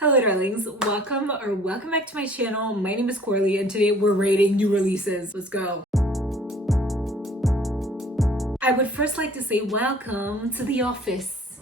Hello darlings, welcome back to my channel. My name is Coralie and today we're rating new releases. Let's go. I would first like to say welcome to the office.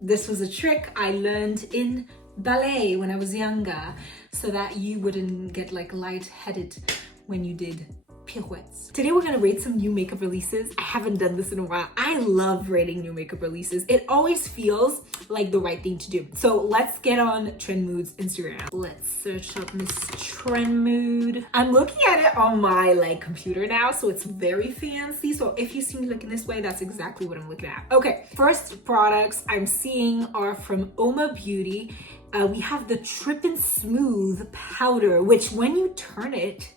This was a trick I learned in ballet when I was younger so that you wouldn't get like lightheaded when you did pirouettes. Today we're gonna rate some new makeup releases. I haven't done this in a while. I love rating new makeup releases. It always feels like the right thing to do. So let's get on Trend Mood's Instagram. Let's search up Miss Trend Mood. I'm looking at it on my computer now, so it's very fancy. So if you see me looking this way, that's exactly what I'm looking at. Okay, first products I'm seeing are from Uoma Beauty. We have the Trip and Smooth powder, which when you turn it,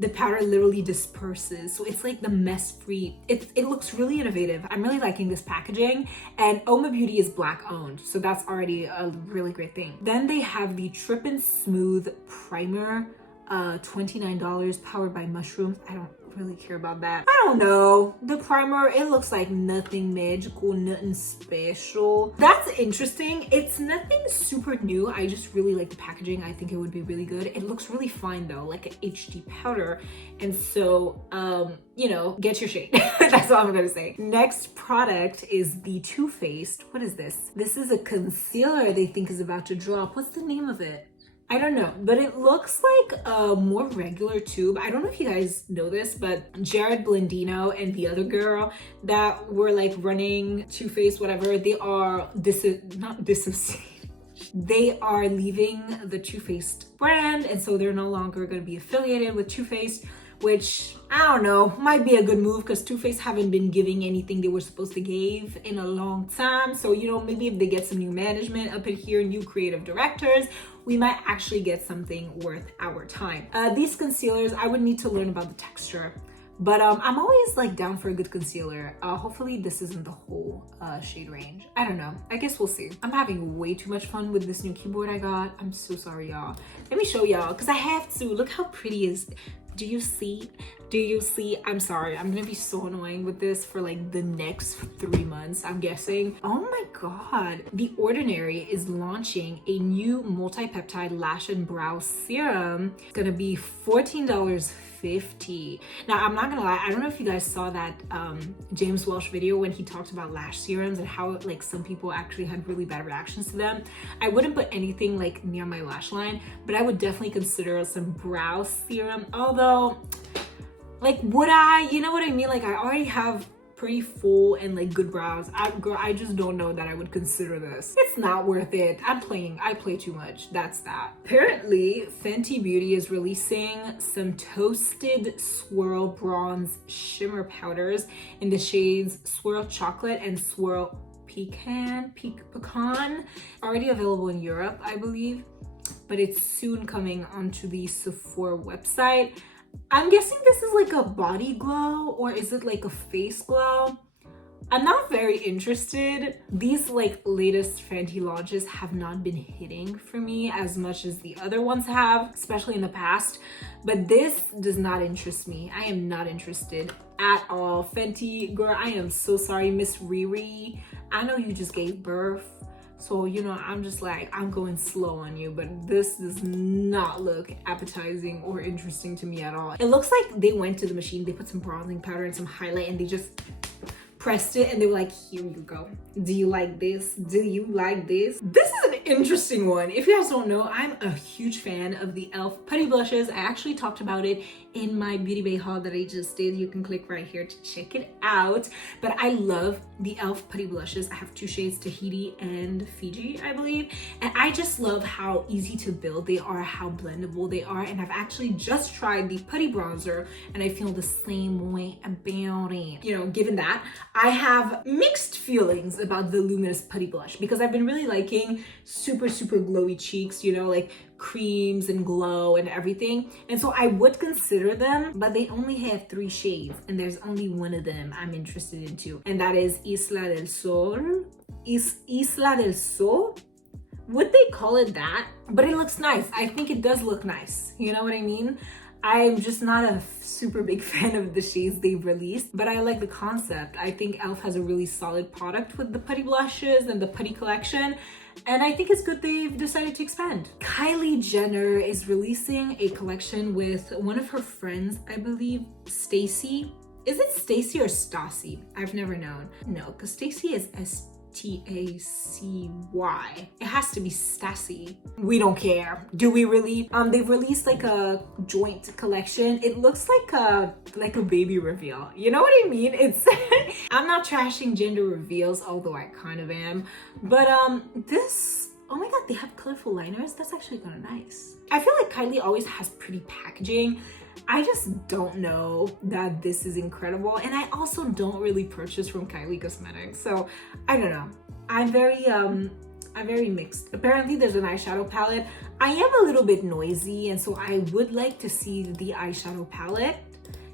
the powder literally disperses, so it's like the mess-free. It looks really innovative. I'm really liking this packaging, and Uoma Beauty is Black owned, so that's already a really great thing. Then they have the Trip and Smooth primer, $29, powered by mushrooms. I don't really care about that. I don't know. The primer, it looks like nothing magical, nothing special. That's interesting. It's nothing super new. I just really like the packaging. I think it would be really good. It looks really fine though, like an HD powder. And so, you know, get your shade. That's all I'm gonna say. Next product is the Too Faced. What is this? This is a concealer they think is about to drop. What's the name of it? I don't know, but it looks like a more regular tube. I don't know if you guys know this, but Jared Blandino and the other girl that were like running Too Faced, whatever, they are they are leaving the Too Faced brand, and so they're no longer going to be affiliated with Too Faced, which I don't know, might be a good move because Too Faced haven't been giving anything they were supposed to give in a long time. So, you know, maybe if they get some new management up in here, new creative directors, we might actually get something worth our time. These concealers, I would need to learn about the texture, but I'm always like down for a good concealer. Hopefully this isn't the whole shade range. I don't know, I guess we'll see. I'm having way too much fun with this new keyboard I got. I'm so sorry, y'all. Let me show y'all, because I have to. Look how pretty is it. Do you see? Do you see? I'm sorry, I'm gonna be so annoying with this for like the next 3 months, I'm guessing. Oh my God. The Ordinary is launching a new multi-peptide lash and brow serum. It's gonna be $14.50. Now, I'm not gonna lie, I don't know if you guys saw that James Welsh video when he talked about lash serums and how like some people actually had really bad reactions to them. I wouldn't put anything like near my lash line, but I would definitely consider some brow serum. Although, like, would I? You know what I mean? Like, I already have pretty full and like good brows. I just don't know that I would consider this. It's not worth it. I play too much. That's that. Apparently, Fenty Beauty is releasing some Toasted Swirl Bronze Shimmer Powders in the shades Swirl Chocolate and Swirl Pecan. Already available in Europe, I believe, but it's soon coming onto the Sephora website. I'm guessing this is like a body glow, or is it like a face glow? I'm not very interested. These like latest Fenty launches have not been hitting for me as much as the other ones have, especially in the past. But this does not interest me. I am not interested at all. Fenty, girl, I am so sorry, Miss Riri. I know you just gave birth, so, you know, I'm just like, I'm going slow on you, but this does not look appetizing or interesting to me at all. It looks like they went to the machine, they put some bronzing powder and some highlight, and they just pressed it and they were like, here you go. Do you like this? Do you like this? This is an interesting one. If you guys don't know, I'm a huge fan of the e.l.f. putty blushes. I actually talked about it in my Beauty Bay haul that I just did. You can click right here to check it out. But I love the e.l.f. putty blushes. I have two shades, Tahiti and Fiji, I believe. And I just love how easy to build they are, how blendable they are. And I've actually just tried the putty bronzer and I feel the same way about it. You know, given that, I have mixed feelings about the Luminous Putty Blush because I've been really liking super glowy cheeks, you know, like creams and glow and everything. And so I would consider them, but they only have 3 shades and there's only one of them I'm interested into. And that is Isla del Sol. Isla del Sol? Would they call it that? But it looks nice. I think it does look nice. You know what I mean? I'm just not a super big fan of the shades they've released, but I like the concept. I think e.l.f. has a really solid product with the putty blushes and the putty collection. And I think it's good they've decided to expand. Kylie Jenner is releasing a collection with one of her friends, I believe, Stassie. Is it Stassie or Stassie? I've never known. No, because Stassie is Stacy. It has to be Stassie. We don't care. Do we really? They've released like a joint collection. It looks like a baby reveal. You know what I mean? It's I'm not trashing gender reveals, although I kind of am. But this, oh my god, they have colorful liners. That's actually kind of nice. I feel like Kylie always has pretty packaging. I just don't know that this is incredible, and I also don't really purchase from Kylie Cosmetics, so I don't know. I'm very mixed. Apparently there's an eyeshadow palette. I am a little bit noisy, and so I would like to see the eyeshadow palette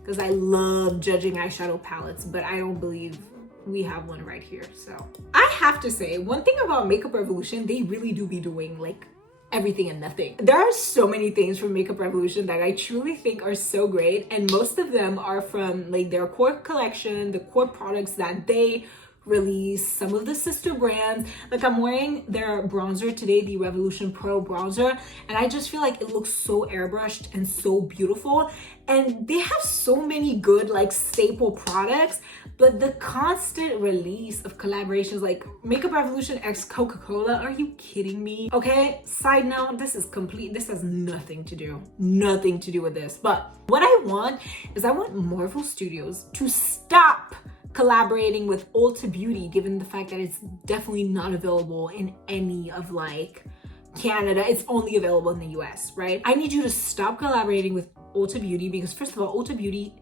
because I love judging eyeshadow palettes, but I don't believe we have one right here. So I have to say, one thing about Makeup Revolution, they really do be doing like everything and nothing. There are so many things from Makeup Revolution that I truly think are so great, and most of them are from like their core collection, the core products that they release, some of the sister brands. Like I'm wearing their bronzer today, the Revolution Pro bronzer, and I just feel like it looks so airbrushed and so beautiful. And they have so many good like staple products, but the constant release of collaborations like Makeup Revolution x Coca-Cola, are you kidding me? Okay, side note, this has nothing to do with this. But what I want is I want Marvel Studios to stop collaborating with Ulta Beauty, given the fact that it's definitely not available in any of like Canada. It's only available in the US, right? I need you to stop collaborating with Ulta Beauty, because first of all, Ulta Beauty,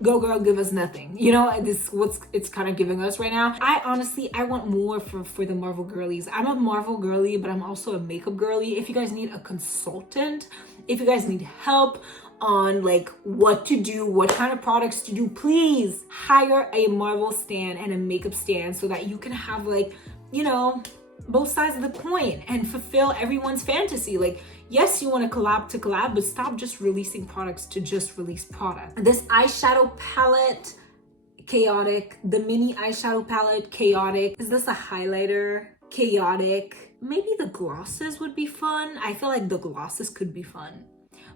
go girl, give us nothing. You know, this what's it's kind of giving us right now. I want more for the Marvel girlies. I'm a Marvel girly, but I'm also a makeup girly. If you guys need a consultant, if you guys need help on like what to do, what kind of products to do, please hire a Marvel stan and a makeup stan so that you can have like, you know, both sides of the coin and fulfill everyone's fantasy. Like, yes, you want to collab, but stop just releasing products to just release product. This eyeshadow palette, chaotic. The mini eyeshadow palette, chaotic. Is this a highlighter? Chaotic. Maybe the glosses would be fun. I feel like the glosses could be fun.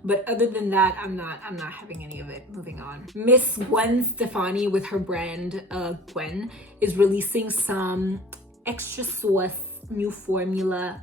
But other than that, I'm not having any of it. Moving on. Miss Gwen Stefani with her brand Gwen is releasing some extra sauce new formula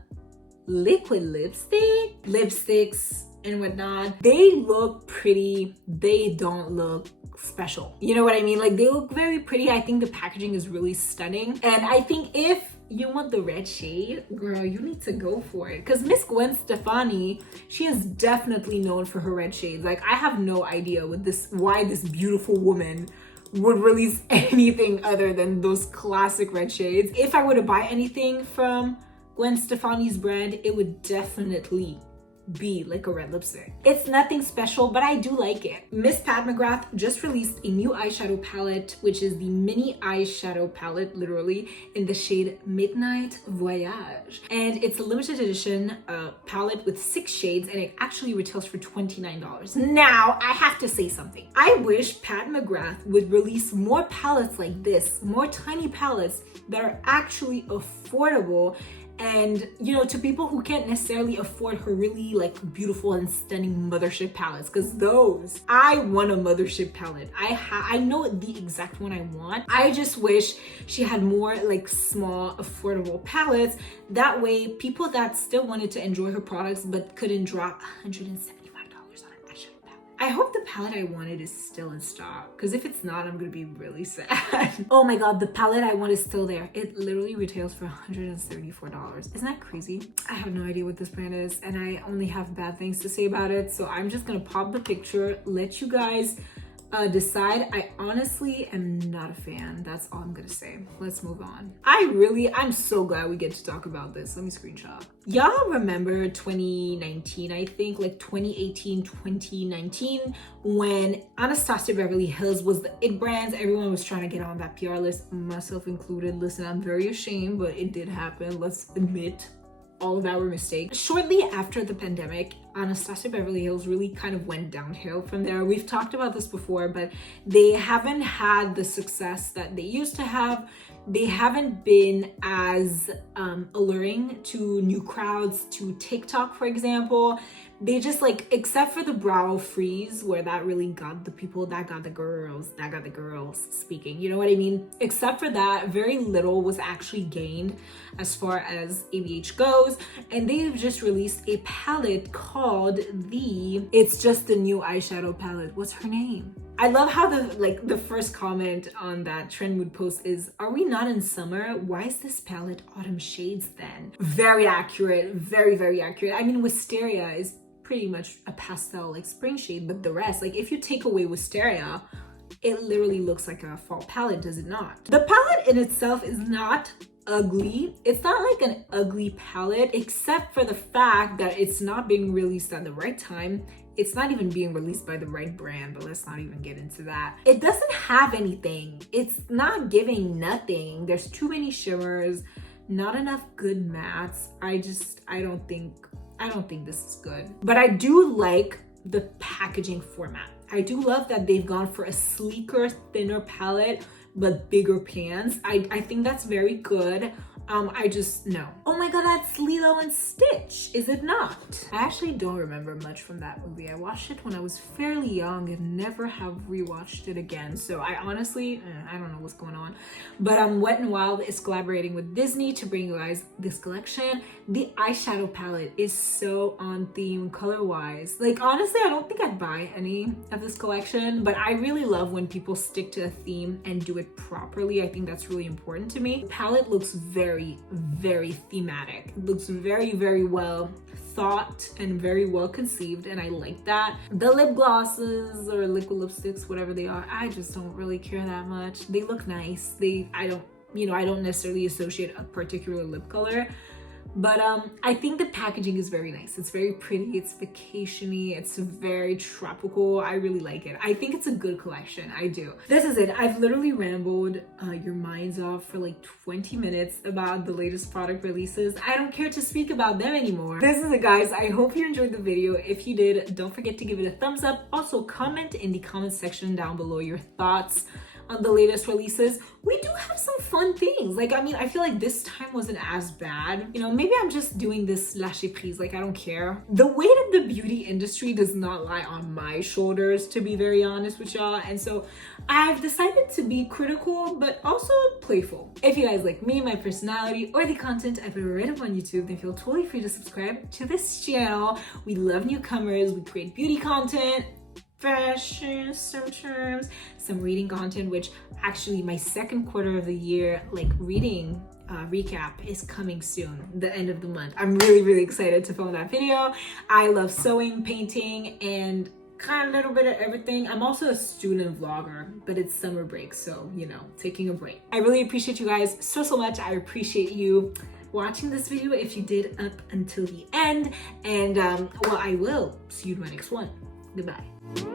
liquid lipsticks and whatnot. They look pretty, they don't look special. You know what I mean? Like, they look very pretty. I think the packaging is really stunning, and I think if you want the red shade, girl, you need to go for it, because Miss Gwen Stefani, she is definitely known for her red shades. Like, I have no idea why this beautiful woman would release anything other than those classic red shades. If I were to buy anything from Gwen Stefani's brand, it would definitely be like a red lipstick. It's nothing special, but I do like it. Miss Pat McGrath just released a new eyeshadow palette, which is the mini eyeshadow palette, literally, in the shade Midnight Voyage. And it's a limited edition palette with 6 shades, and it actually retails for $29. Now, I have to say something. I wish Pat McGrath would release more palettes like this, more tiny palettes that are actually affordable, and, you know, to people who can't necessarily afford her really like beautiful and stunning mothership palettes, because those, I want a mothership palette. I know the exact one I want. I just wish she had more like small affordable palettes. That way people that still wanted to enjoy her products but couldn't drop $175 on an eyeshadow palette. I hope the palette I wanted is still in stock, because if it's not, I'm gonna be really sad. Oh my god, the palette I want is still there. It literally retails for $134. Isn't that crazy? I have no idea what this brand is, and I only have bad things to say about it, so I'm just gonna pop the picture, let you guys decide. I honestly am not a fan. That's all I'm gonna say. Let's move on. I'm so glad we get to talk about this. Let me screenshot. Y'all remember 2019, I think, like 2018, 2019, when Anastasia Beverly Hills was the it brands. Everyone was trying to get on that PR list, myself included. Listen, I'm very ashamed, but it did happen. Let's admit all of our mistakes. Shortly after the pandemic, Anastasia Beverly Hills really kind of went downhill from there. We've talked about this before, but they haven't had the success that they used to have. They haven't been as alluring to new crowds, to TikTok, for example. They just like, except for the brow freeze, where that really got the people, that got the girls speaking, you know what I mean? Except for that, very little was actually gained as far as ABH goes. And they've just released a palette called it's just the new eyeshadow palette. What's her name? I love how the first comment on that Trend Mood post is, are we not in summer? Why is this palette autumn shades then? Very accurate, very, very accurate. I mean, Wisteria is pretty much a pastel like spring shade, but the rest, like if you take away Wisteria, it literally looks like a fall palette, does it not? The palette in itself is not ugly. It's not like an ugly palette, except for the fact that it's not being released at the right time. It's not even being released by the right brand, but let's not even get into that. It doesn't have anything. It's not giving nothing. There's too many shimmers, not enough good mattes. I don't think this is good. But I do like the packaging format. I do love that they've gone for a sleeker, thinner palette, but bigger pans. I think that's very good. No. Oh my god, that's Lilo and Stitch, is it not? I actually don't remember much from that movie. I watched it when I was fairly young and never have rewatched it again. So I honestly, I don't know what's going on. But Wet n Wild is collaborating with Disney to bring you guys this collection. The eyeshadow palette is so on theme color-wise. Like honestly, I don't think I'd buy any of this collection, but I really love when people stick to a theme and do it properly. I think that's really important to me. The palette looks very, very thematic. It looks very, very well thought and very well conceived, and I like that. The lip glosses or liquid lipsticks, whatever they are, I just don't really care that much. They look nice. I don't necessarily associate a particular lip color, but I think the packaging is very nice. It's very pretty, it's vacation-y, it's very tropical. I really like it. I think it's a good collection, I do. This is it. I've literally rambled your minds off for like 20 minutes about the latest product releases. I don't care to speak about them anymore. This is it, guys. I hope you enjoyed the video. If you did, don't forget to give it a thumbs up. Also, comment in the comment section down below your thoughts on the latest releases. We do have some fun things. Like, I mean, I feel like this time wasn't as bad. You know, maybe I'm just doing this lâcher prise, like I don't care. The weight of the beauty industry does not lie on my shoulders, to be very honest with y'all. And so I've decided to be critical, but also playful. If you guys like me, my personality, or the content I've ever read up on YouTube, then feel totally free to subscribe to this channel. We love newcomers. We create beauty content, fashion, some terms, some reading content, which actually my second quarter of the year, like reading recap is coming soon, the end of the month. I'm really, really excited to film that video. I love sewing, painting, and kind of a little bit of everything. I'm also a student vlogger, but it's summer break, so you know, taking a break. I really appreciate you guys so much. I appreciate you watching this video if you did up until the end, and well, I will see you in my next one. Goodbye.